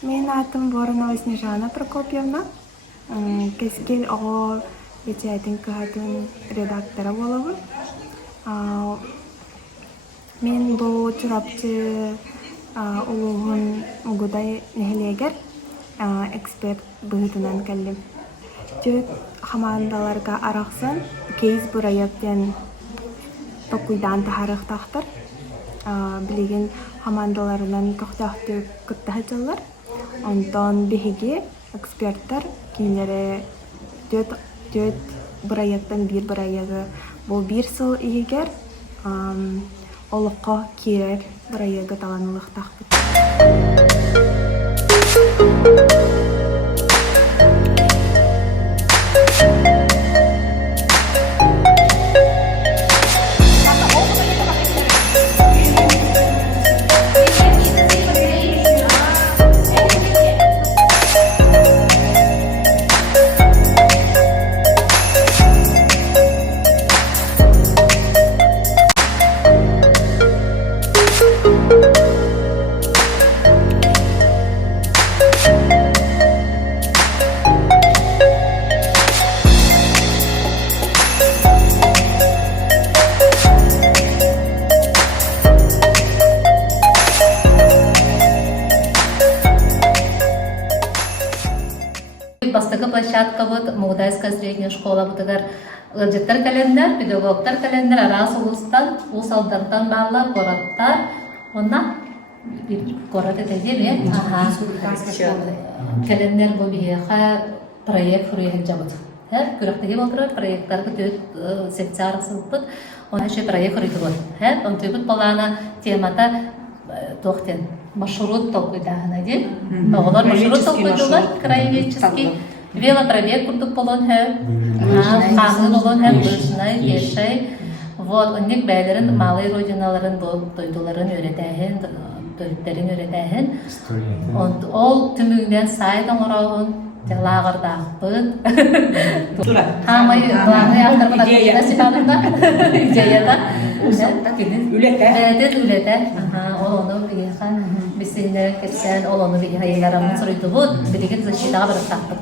Мен атым Воронова Снежана Прокопьевна. Кескил оғо вечетін кыхатын редактора болабы. Мен бұл чурапчы улуғын угудай нехелегер эксперт бұғытынан кәлдім. Төт хамандаларға арақсын кейіз бұрайыптен токуйдан тахарық тақтыр. Білеген хамандаларынан тоқтақты күттахычалар. Онтон биһиги эксперттар кинилери төт бұрайыптан бір бұрайығы бұл бір сыл игер олыққа кирер бұрайығы таланылық тақпыт. Бастакы площадка вот Молдайская средняя школа бутыгар ылжыктар календар, педагогтар календар, арас улустан, улсалдардан барлар, кораттар, онна bir korate dedi mi? Aha. Kalender bu bir proyekt kuruyor jabat. Her küraktaki bu proyektler bu sektör sınıfı ona şey proyekt kuruyor bu. Her on tübüt balana temada tohten маршрут толкуй да нади. Оголор маршрут толкуйдулар краеведческий. Велопробег курдук болон хэ. Хаңын болон хэ бұрышына ешей. Вот, оннек бәйлерін малый родиналарын бұл тойдуларын өретәхін, төліктерін өретәхін. Ол түмігінен сайдан орауын, лағырдағы бұд. Хамай лағый ақтармада күнді сипағында, идеяда. Үлеті. Ол оны білген бісіне кетсен, ол оны білген айыларамын сұрыйды бұд. Білген защитаға біріп тақпын.